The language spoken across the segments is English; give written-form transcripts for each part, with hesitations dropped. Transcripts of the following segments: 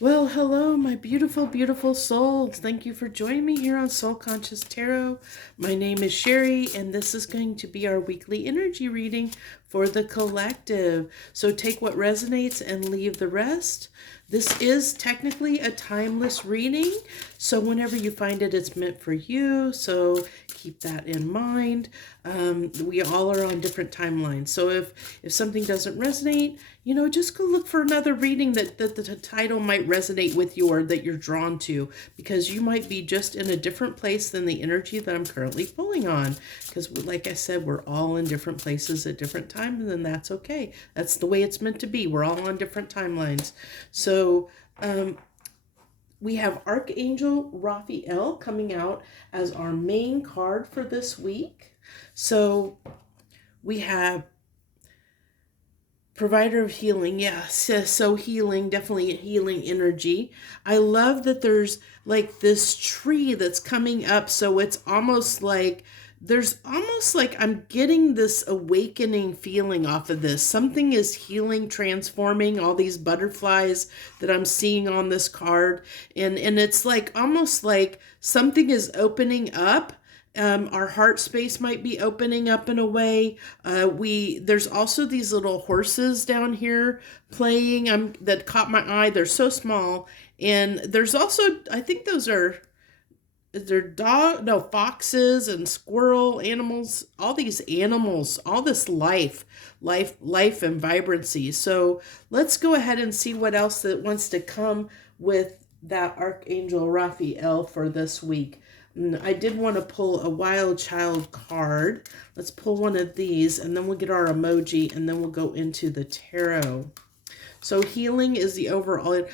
Well, hello, my beautiful, beautiful souls. Thank you for joining me here on Soul Conscious Tarot. My name is Sherry, and this is going to be our weekly energy reading for the collective. So take what resonates and leave the rest. This is technically a timeless reading, so whenever you find it, it's meant for you. So keep that in mind. We all are on different timelines. So if something doesn't resonate, just go look for another reading that the title might resonate with you or that you're drawn to, because you might be just in a different place than the energy that I'm currently pulling on. Because like I said, we're all in different places at different times, and that's okay. That's the way it's meant to be. We're all on different timelines. So we have Archangel Raphael coming out as our main card for this week. So we have provider of healing. Yes, so healing, definitely a healing energy. I love that there's like this tree that's coming up, so it's almost like I'm getting this awakening feeling off of this. Something is healing, transforming, all these butterflies that I'm seeing on this card. And it's like almost like something is opening up. Our heart space might be opening up in a way. There's also these little horses down here playing that caught my eye. They're so small. And there's also, I think they're foxes and squirrel animals, all these animals, all this life and vibrancy. So let's go ahead and see what else that wants to come with that Archangel Raphael for this week. I did want to pull a wild child card. Let's pull one of these, and then we'll get our emoji, and then we'll go into the tarot. So healing is the overall.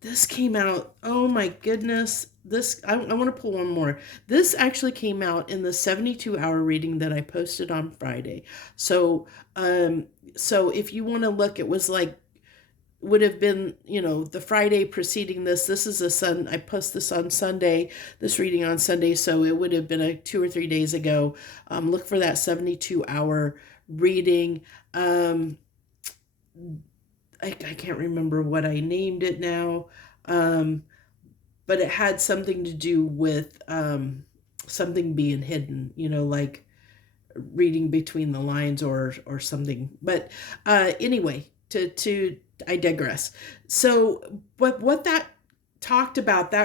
This came out. Oh my goodness. I want to pull one more. This actually came out in the 72-hour reading that I posted on Friday. So if you want to look, it was like, would have been, the Friday preceding this. This is I post this on Sunday, this reading on Sunday. So it would have been 2 or 3 days ago. Look for that 72-hour reading. I can't remember what I named it now. But it had something to do with something being hidden, like reading between the lines or something. But anyway, I digress. So what that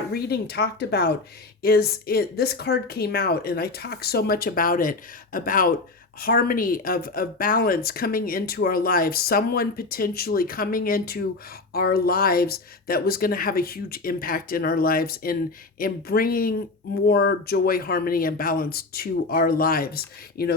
reading talked about is this card came out, and I talked so much about it, about harmony of balance coming into our lives, someone potentially coming into our lives that was going to have a huge impact in our lives in bringing more joy, harmony, and balance to our lives.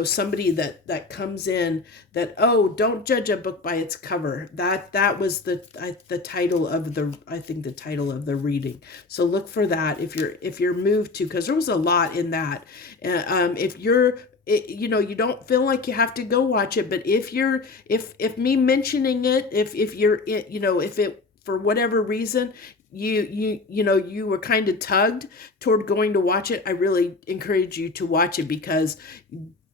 Somebody that comes in that, oh, don't judge a book by its cover. That was the title of the title of the reading. So look for that if you're moved to, because there was a lot in that. If you're you don't feel like you have to go watch it, but if me mentioning it, if it for whatever reason you were kind of tugged toward going to watch it, I really encourage you to watch it, because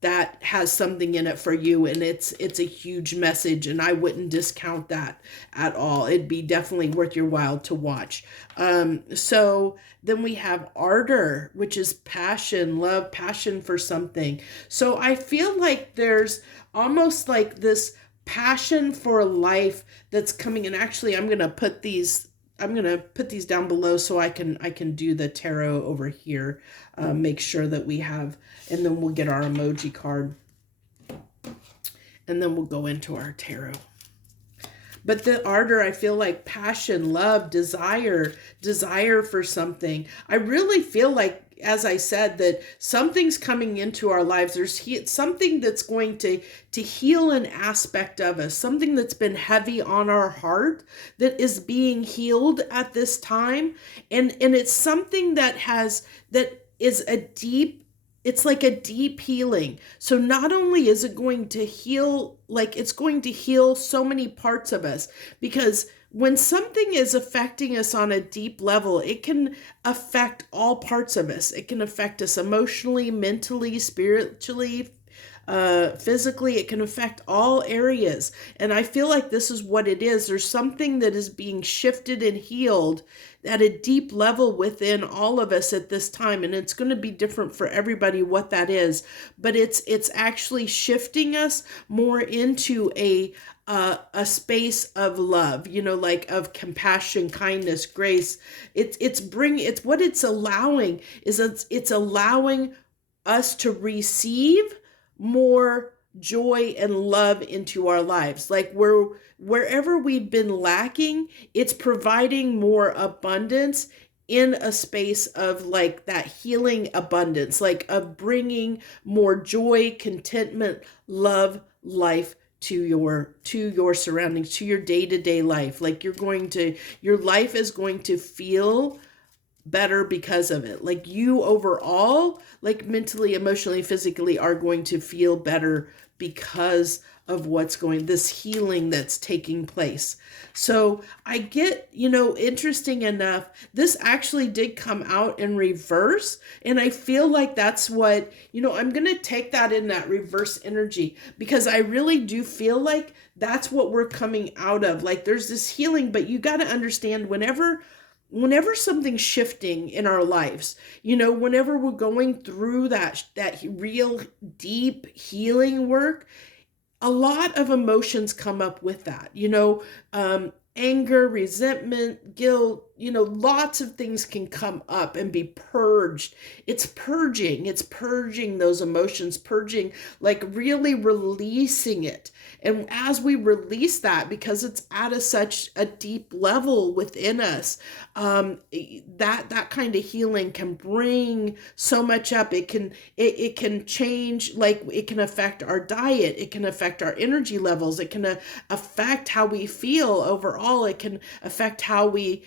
that has something in it for you, and it's a huge message, and I wouldn't discount that at all. It'd be definitely worth your while to watch. So then we have ardor, which is passion, love, passion for something. So I feel like there's almost like this passion for life that's coming. And actually, I'm going to put these down below so I can do the tarot over here. Make sure that we have, and then we'll get our emoji card, and then we'll go into our tarot. But the ardor, I feel like passion, love, desire for something. I really feel like, as I said, that something's coming into our lives. There's something that's going to heal an aspect of us, something that's been heavy on our heart that is being healed at this time. And it's something that is it's like a deep healing. So not only is it going to heal, like it's going to heal so many parts of us, because when something is affecting us on a deep level, it can affect all parts of us. It can affect us emotionally, mentally, spiritually, physically. It can affect all areas. And I feel like this is what it is. There's something that is being shifted and healed at a deep level within all of us at this time, and it's going to be different for everybody what that is, but it's actually shifting us more into a space of love, like of compassion, kindness, grace. It's what it's allowing is it's allowing us to receive more joy and love into our lives. Like wherever we've been lacking, it's providing more abundance in a space of like that healing abundance, like of bringing more joy, contentment, love, life to your surroundings, to your day-to-day life. Like your life is going to feel better because of it. Like you overall, like mentally, emotionally, physically, are going to feel better because of this healing that's taking place. So I get, interesting enough, this actually did come out in reverse. And I feel like that's what, I'm going to take that in that reverse energy, because I really do feel like that's what we're coming out of. Like there's this healing, but you got to understand whenever something's shifting in our lives, whenever we're going through that real deep healing work, a lot of emotions come up with that, anger, resentment, guilt, lots of things can come up and be purged. It's purging those emotions, purging, like really releasing it. And as we release that, because it's at such a deep level within us, that kind of healing can bring so much up. It can change, like it can affect our diet, it can affect our energy levels, it can affect how we feel overall, it can affect how we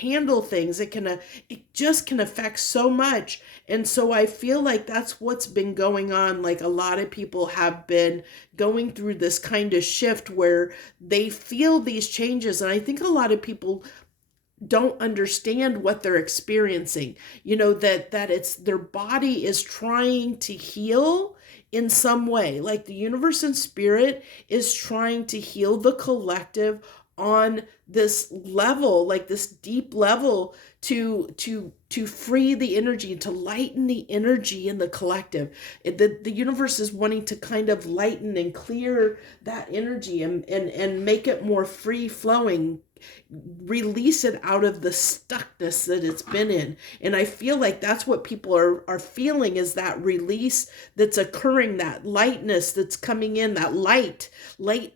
handle things. It just can affect so much. And so I feel like that's what's been going on. Like a lot of people have been going through this kind of shift where they feel these changes. And I think a lot of people don't understand what they're experiencing, that it's their body is trying to heal in some way. Like the universe and spirit is trying to heal the collective on this level, like this deep level, to free the energy, to lighten the energy in the collective. The universe is wanting to kind of lighten and clear that energy and make it more free flowing, release it out of the stuckness that it's been in. And I feel like that's what people are feeling, is that release that's occurring, that lightness that's coming in, that light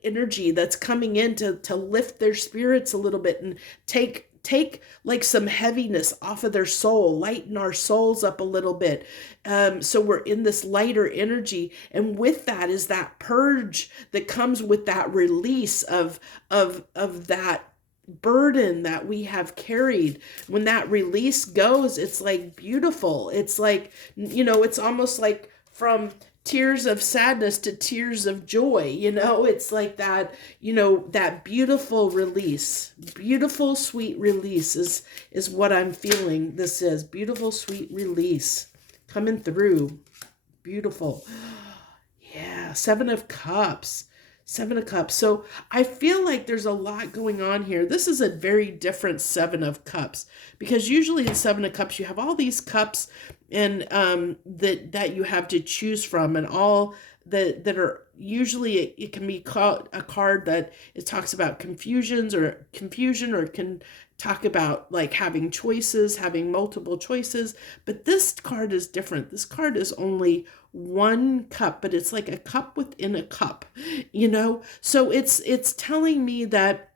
energy that's coming in to lift their spirits a little bit and take like some heaviness off of their soul, lighten our souls up a little bit. So we're in this lighter energy. And with that is that purge that comes with that release of that burden that we have carried. When that release goes, it's like beautiful. It's like, it's almost like from tears of sadness to tears of joy. It's like that, that beautiful release, beautiful, sweet release is what I'm feeling. This is beautiful, sweet release coming through. Beautiful. Yeah. 7 of Cups. 7 of Cups. So I feel like there's a lot going on here. This is a very different 7 of Cups, because usually in 7 of Cups, you have all these cups and that you have to choose from, and all that are usually, it can be called a card that it talks about confusion, or it can talk about like having choices, having multiple choices. But this card is different. This card is only 1 cup, but it's like a cup within a cup, So it's telling me that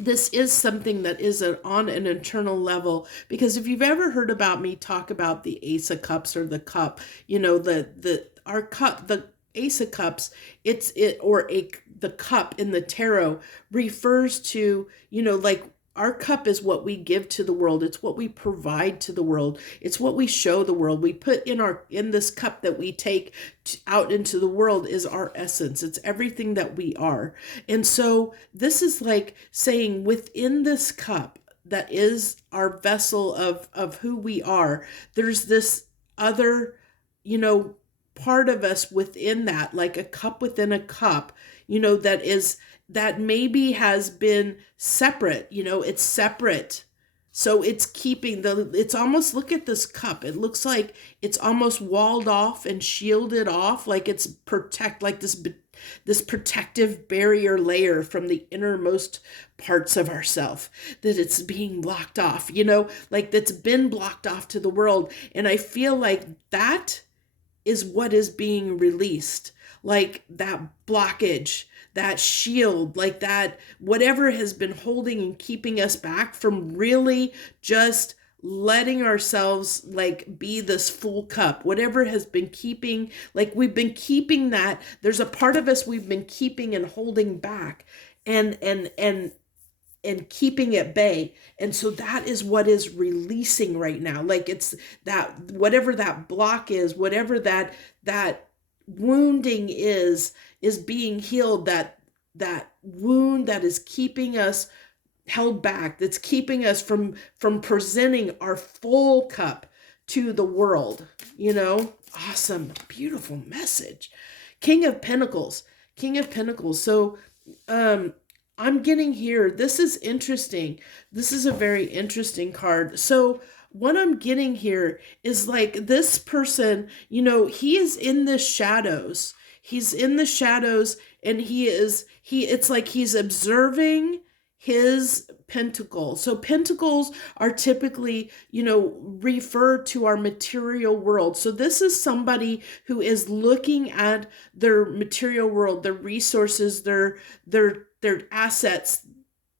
this is something that is on an internal level. Because if you've ever heard about me talk about the Ace of Cups, or the cup, our cup, the Ace of Cups, the cup in the tarot refers to, like, our cup is what we give to the world. It's what we provide to the world. It's what we show the world. We put in this cup that we take out into the world is our essence. It's everything that we are. And so this is like saying, within this cup that is our vessel of who we are, there's this other, part of us within that, like a cup within a cup, that maybe has been separate, it's separate. So it's keeping it's almost, look at this cup. It looks like it's almost walled off and shielded off, like it's like this protective barrier layer from the innermost parts of ourself, that it's being blocked off, like that's been blocked off to the world. And I feel like that is what is being released, like that blockage, that shield, like that, whatever has been holding and keeping us back from really just letting ourselves like be this full cup, whatever has been keeping, like we've been keeping that, there's a part of us we've been keeping and holding back and keeping at bay. And so that is what is releasing right now. Like it's that, whatever that block is, whatever that wounding is being healed. That wound that is keeping us held back, that's keeping us from presenting our full cup to the world. Awesome, beautiful message. King of Pentacles. So I'm getting here, this is interesting. This is a very interesting card. So what I'm getting here is like this person, he is in the shadows. He's in the shadows, and it's like he's observing his pentacle. So pentacles are typically, refer to our material world. So this is somebody who is looking at their material world, their resources, their assets,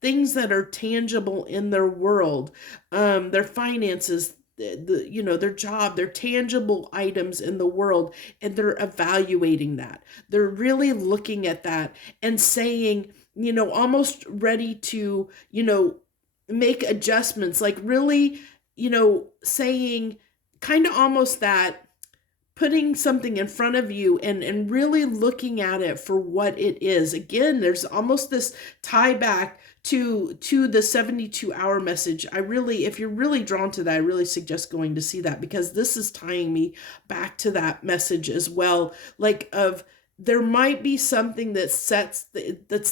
things that are tangible in their world, their finances, their job, their tangible items in the world, and they're evaluating that. They're really looking at that and saying, almost ready to, make adjustments, like really, saying kind of almost that, putting something in front of you and really looking at it for what it is. Again, there's almost this tie back to the 72-hour message. If you're really drawn to that, I really suggest going to see that, because this is tying me back to that message as well. Like there might be something that's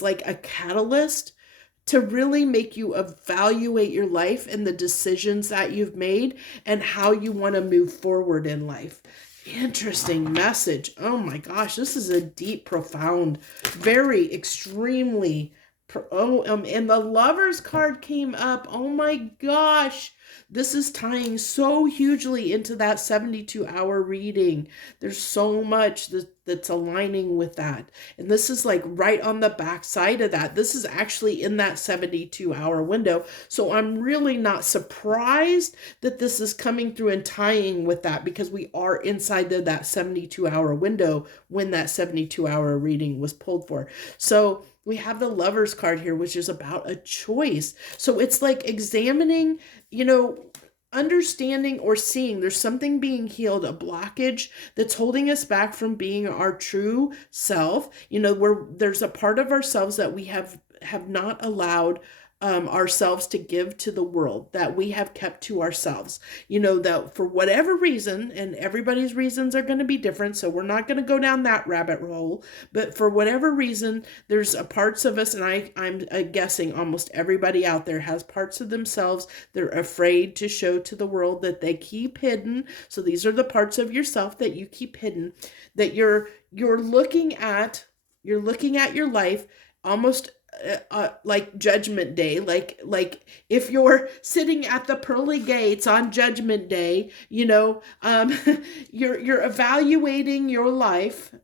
like a catalyst to really make you evaluate your life and the decisions that you've made and how you want to move forward in life. Interesting message. Oh my gosh, this is a deep, profound, very extremely. And the Lovers card came up. Oh my gosh, this is tying so hugely into that 72-hour reading. There's so much that's aligning with that. And this is like right on the back side of that. This is actually in that 72-hour window. So I'm really not surprised that this is coming through and tying with that, because we are inside of that 72-hour window when that 72-hour reading was pulled for. So we have the Lovers card here, which is about a choice. So it's like examining, understanding or seeing there's something being healed, a blockage that's holding us back from being our true self, where there's a part of ourselves that we have not allowed ourselves to give to the world, that we have kept to ourselves, that for whatever reason, and everybody's reasons are going to be different, so we're not going to go down that rabbit hole, but for whatever reason, there's a parts of us, and I'm guessing almost everybody out there has parts of themselves they're afraid to show to the world, that they keep hidden. So these are the parts of yourself that you keep hidden, that you're looking at your life almost like Judgment Day, like if you're sitting at the pearly gates on Judgment Day, you're evaluating your life.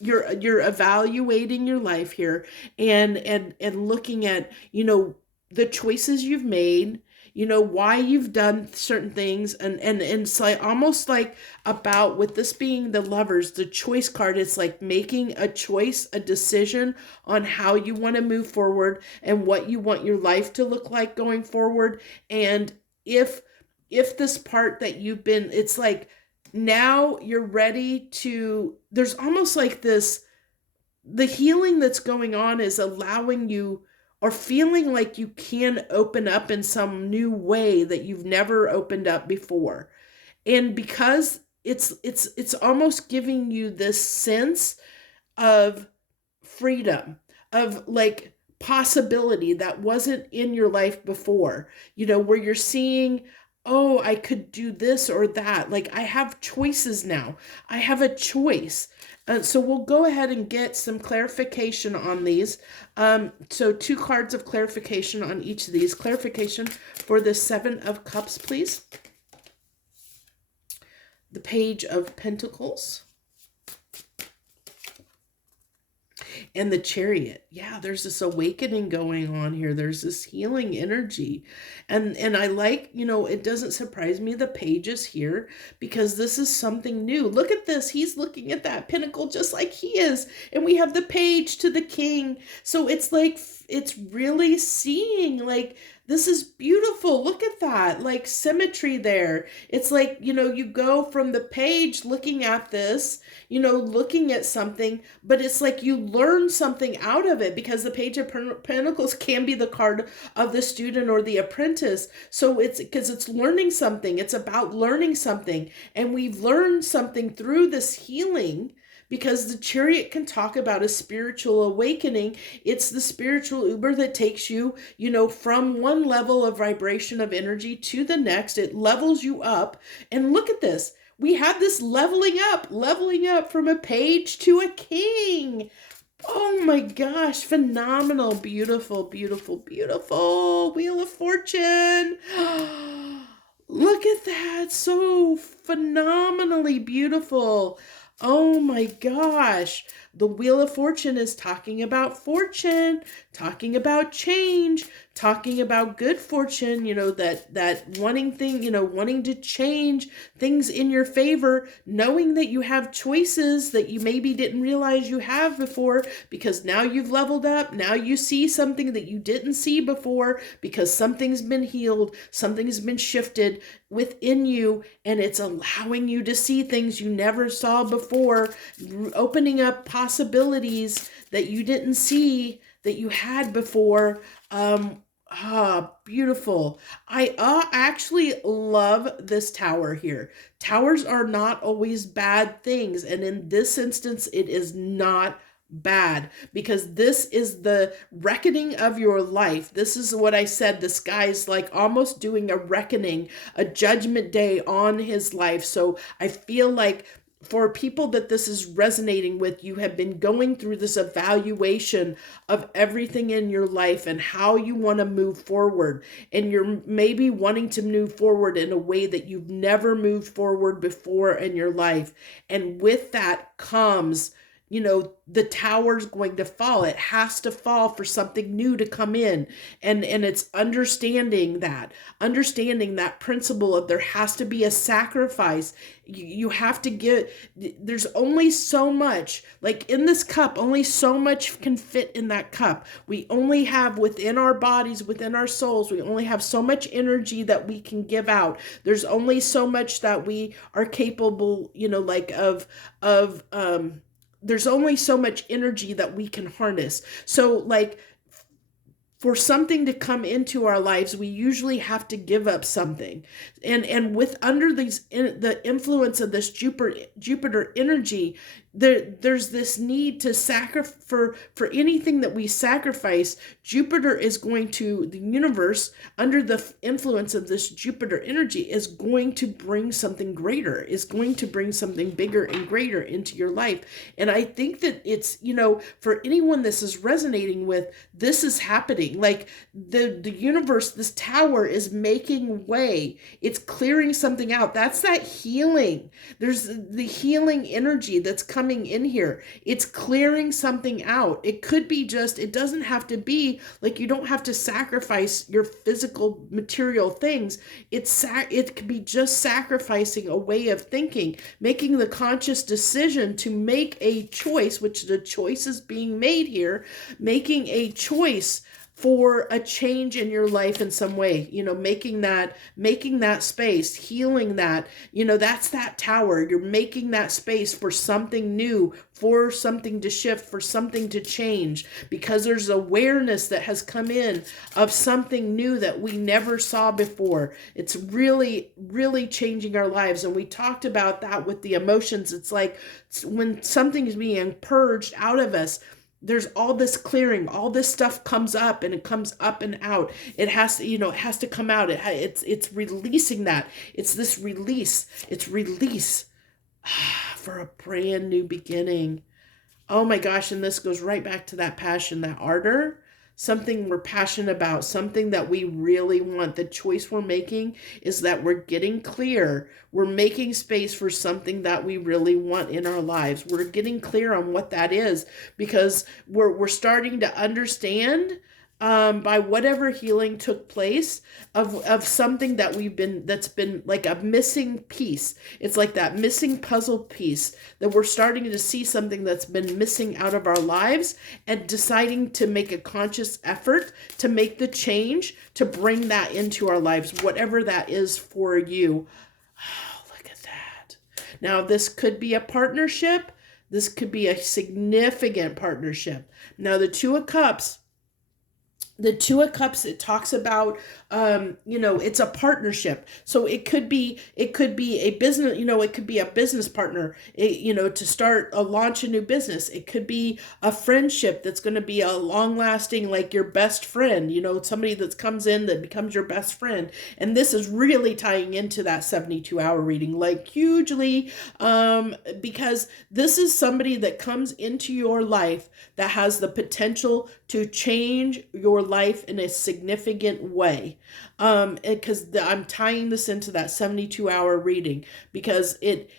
You're evaluating your life here, and looking at the choices you've made, why you've done certain things, and it's like almost like about, with this being the Lovers, the choice card, it's like making a choice, a decision on how you want to move forward and what you want your life to look like going forward. And if this part that you've been, it's like now you're ready to, there's almost like this, the healing that's going on is allowing you, or feeling like you can open up in some new way that you've never opened up before. And because it's almost giving you this sense of freedom, of like possibility that wasn't in your life before, where you're seeing, oh, I could do this or that. Like, I have choices now. I have a choice. So we'll go ahead and get some clarification on these. So 2 cards of clarification on each of these. Clarification for the 7 of Cups, please. The Page of Pentacles. And the Chariot. Yeah, there's this awakening going on here. There's this healing energy. And I like, it doesn't surprise me the Page is here, because this is something new. Look at this. He's looking at that pinnacle just like he is. And we have the Page to the King. So it's like, it's really seeing, like, this is beautiful. Look at that, like, symmetry there. It's like, you go from the Page looking at this, looking at something, but it's like you learn something out of it, because the Page of Pentacles can be the card of the student or the apprentice. So it's because it's learning something. It's about learning something. And we've learned something through this healing, because the Chariot can talk about a spiritual awakening. It's the spiritual Uber that takes you, from one level of vibration of energy to the next. It levels you up. And look at this. We have this leveling up from a page to a king. Oh my gosh, phenomenal, beautiful, beautiful, beautiful. Wheel of Fortune. Look at that, so phenomenally beautiful. Oh my gosh. The Wheel of Fortune is talking about fortune, talking about change, talking about good fortune, that wanting to change things in your favor, knowing that you have choices that you maybe didn't realize you have before, because now you've leveled up. Now you see something that you didn't see before, because something's been healed, something's been shifted within you, and it's allowing you to see things you never saw before, opening up possibilities that you didn't see that you had before. Beautiful. I actually love this tower here. Towers are not always bad things, and in this instance it is not bad, because this is the reckoning of your life. This is what I said, this guy's like almost doing a reckoning, a judgment day on his life. So I feel like for people that this is resonating with, you have been going through this evaluation of everything in your life and how you want to move forward. And you're maybe wanting to move forward in a way that you've never moved forward before in your life. And with that comes, the tower's going to fall. It has to fall for something new to come in. And it's understanding that principle of there has to be a sacrifice. You have to get, there's only so much, like in this cup, only so much can fit in that cup. We only have within our bodies, within our souls, we only have so much energy that we can give out. There's only so much that we are capable, there's only so much energy that we can harness. So like, for something to come into our lives, we usually have to give up something. And with under the influence of this Jupiter energy, there's this need to sacrifice for anything that we sacrifice. Jupiter is going to, the universe under the influence of this Jupiter energy is going to bring something greater, is going to bring something bigger and greater into your life. And I think that it's, for anyone this is resonating with, this is happening. Like the universe, this tower is making way. It's clearing something out. That's that healing. There's the healing energy that's coming in here. It's clearing something out. It could be just, it doesn't have to be like, you don't have to sacrifice your physical material things. It could be just sacrificing a way of thinking, making the conscious decision to make a choice, which the choice is being made here, making a choice for a change in your life in some way, making that space, healing that, that's that tower. You're making that space for something new, for something to shift, for something to change, because there's awareness that has come in of something new that we never saw before. It's really, really changing our lives. And we talked about that with the emotions. It's like when something is being purged out of us, there's all this clearing, all this stuff comes up, and it comes up and out. It has to, it has to come out. It's releasing that. It's this release. It's release for a brand new beginning. Oh my gosh, and this goes right back to that passion, that ardor, something we're passionate about, something that we really want. The choice we're making is that we're getting clear. We're making space for something that we really want in our lives. We're getting clear on what that is, because we're starting to understand, by whatever healing took place, of something that's been like a missing piece. It's like that missing puzzle piece, that we're starting to see something that's been missing out of our lives, and deciding to make a conscious effort to make the change to bring that into our lives, whatever that is for you. Oh, look at that. Now, this could be a partnership. This could be a significant partnership. Now, the Two of Cups, it talks about, it's a partnership. So it could be a business, it could be a business partner, to start launch a new business. It could be a friendship that's going to be a long lasting, like your best friend, somebody that comes in that becomes your best friend. And this is really tying into that 72-hour reading, like hugely, because this is somebody that comes into your life that has the potential to change your life in a significant way. Because I'm tying this into that 72-hour reading, because it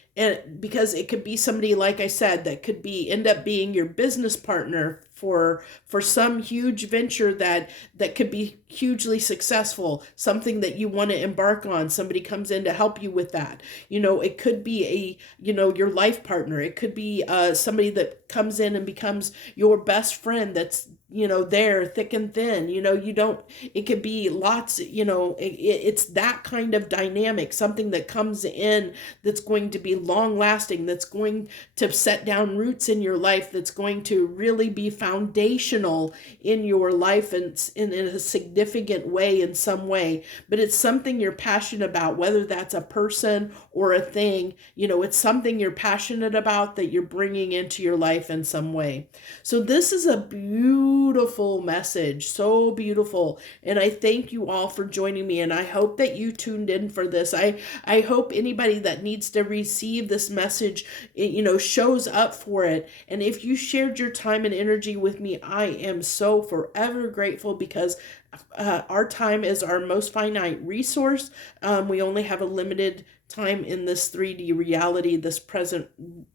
could be somebody, like I said, that could end up being your business partner for some huge venture that could be hugely successful, something that you want to embark on. Somebody comes in to help you with that. It could be your life partner. It could be somebody that comes in and becomes your best friend, that's there thick and thin. It could be lots, it's that kind of dynamic, something that comes in that's going to be long lasting, that's going to set down roots in your life, that's going to really be foundational in your life, and in a significant way, in some way. But it's something you're passionate about, whether that's a person or a thing. It's something you're passionate about that you're bringing into your life in some way. So this is a beautiful message, so beautiful. And I thank you all for joining me, and I hope that you tuned in for this. I hope anybody that needs to receive this message, shows up for it. And if you shared your time and energy with me, I am so forever grateful, because our time is our most finite resource. We only have a limited time in this 3D reality, this present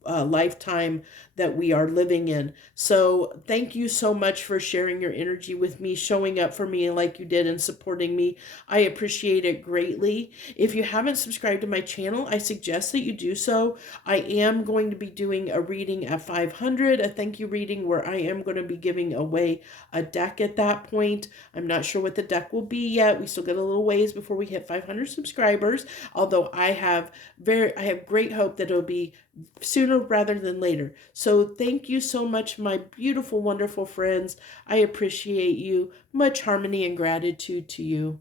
lifetime that we are living in. So thank you so much for sharing your energy with me, showing up for me like you did, and supporting me. I appreciate it greatly. If you haven't subscribed to my channel, I suggest that you do so. I am going to be doing a reading at 500, a thank you reading, where I am going to be giving away a deck at that point. I'm not sure what the deck will be yet. We still got a little ways before we hit 500 subscribers, although I have great hope that it'll be sooner rather than later. So thank you so much, my beautiful, wonderful friends. I appreciate you. Much harmony and gratitude to you.